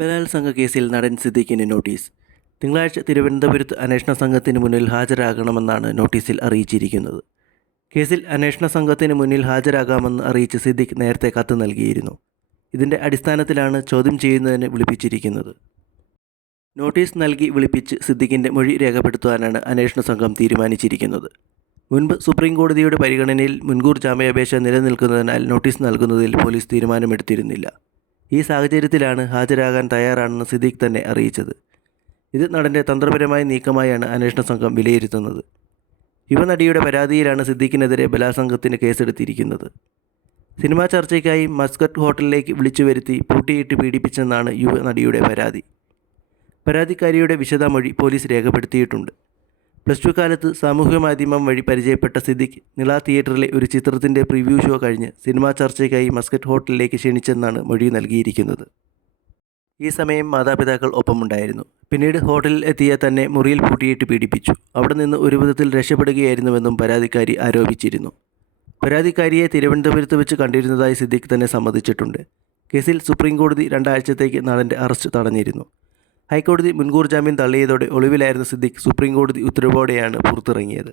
ബലാത്സംഗ കേസിൽ നടൻ സിദ്ദീഖിന് നോട്ടീസ്. തിങ്കളാഴ്ച തിരുവനന്തപുരത്ത് അന്വേഷണ സംഘത്തിന് മുന്നിൽ ഹാജരാകണമെന്നാണ് നോട്ടീസിൽ അറിയിച്ചിരിക്കുന്നത്. കേസിൽ അന്വേഷണ സംഘത്തിന് മുന്നിൽ ഹാജരാകാമെന്ന് അറിയിച്ച് സിദ്ദിഖ് നേരത്തെ കത്ത് നൽകിയിരുന്നു. ഇതിന്റെ അടിസ്ഥാനത്തിലാണ് ചോദ്യം ചെയ്യുന്നതിന് വിളിപ്പിച്ചിരിക്കുന്നത്. നോട്ടീസ് നൽകി വിളിപ്പിച്ച് സിദ്ദീഖിന്റെ മൊഴി രേഖപ്പെടുത്തുവാനാണ് അന്വേഷണ സംഘം തീരുമാനിച്ചിരിക്കുന്നത്. മുൻപ് സുപ്രീം കോടതിയുടെ പരിഗണനയിൽ മുൻകൂർ ജാമ്യാപേക്ഷ നിലനിൽക്കുന്നതിനാൽ നോട്ടീസ് നൽകുന്നതിൽ പോലീസ് തീരുമാനമെടുത്തിരുന്നില്ല. ഈ സാഹചര്യത്തിലാണ് ഹാജരാകാൻ തയ്യാറാണെന്ന് സിദ്ദീഖ് തന്നെ അറിയിച്ചത്. ഇത് നടന്റെ തന്ത്രപരമായ നീക്കമായാണ് അന്വേഷണ സംഘം വിലയിരുത്തുന്നത്. യുവനടിയുടെ പരാതിയിലാണ് സിദ്ദീഖിനെതിരെ ബലാസംഘത്തിന് കേസെടുത്തിരിക്കുന്നത്. സിനിമാ ചർച്ചയ്ക്കായി മസ്കറ്റ് ഹോട്ടലിലേക്ക് വിളിച്ചു വരുത്തി പൂട്ടിയിട്ട് പീഡിപ്പിച്ചെന്നാണ് യുവനടിയുടെ പരാതി. പരാതിക്കാരിയുടെ വിശദമൊഴി പോലീസ് രേഖപ്പെടുത്തിയിട്ടുണ്ട്. പ്ലസ് ടു കാലത്ത് സാമൂഹ്യ മാധ്യമം വഴി പരിചയപ്പെട്ട സിദ്ദിഖ് നിള തിയേറ്ററിലെ ഒരു ചിത്രത്തിന്റെ പ്രിവ്യൂ ഷോ കഴിഞ്ഞ് സിനിമാ ചർച്ചയ്ക്കായി മസ്കറ്റ് ഹോട്ടലിലേക്ക് ക്ഷണിച്ചെന്നാണ് മൊഴി നൽകിയിരിക്കുന്നത്. ഈ സമയം മാതാപിതാക്കൾ ഒപ്പമുണ്ടായിരുന്നു. പിന്നീട് ഹോട്ടലിൽ എത്തിയ തന്നെ മുറിയിൽ പൂട്ടിയിട്ട് പീഡിപ്പിച്ചു. അവിടെ നിന്ന് ഒരു വിധത്തിൽ രക്ഷപ്പെടുകയായിരുന്നുവെന്നും പരാതിക്കാരി ആരോപിച്ചിരുന്നു. പരാതിക്കാരിയെ തിരുവനന്തപുരത്ത് വെച്ച് കണ്ടിരുന്നതായി സിദ്ദിഖ് തന്നെ സമ്മതിച്ചിട്ടുണ്ട്. കേസിൽ സുപ്രീം കോടതി രണ്ടാഴ്ചത്തേക്ക് നടന്റെ അറസ്റ്റ് തടഞ്ഞിരുന്നു. ഹൈക്കോടതി മുൻകൂർ ജാമ്യം തള്ളിയതോടെ ഒളിവിലായിരുന്ന സിദ്ദിഖ് സുപ്രീം കോടതി ഉത്തരവോടെയാണ് പുറത്തിറങ്ങിയത്.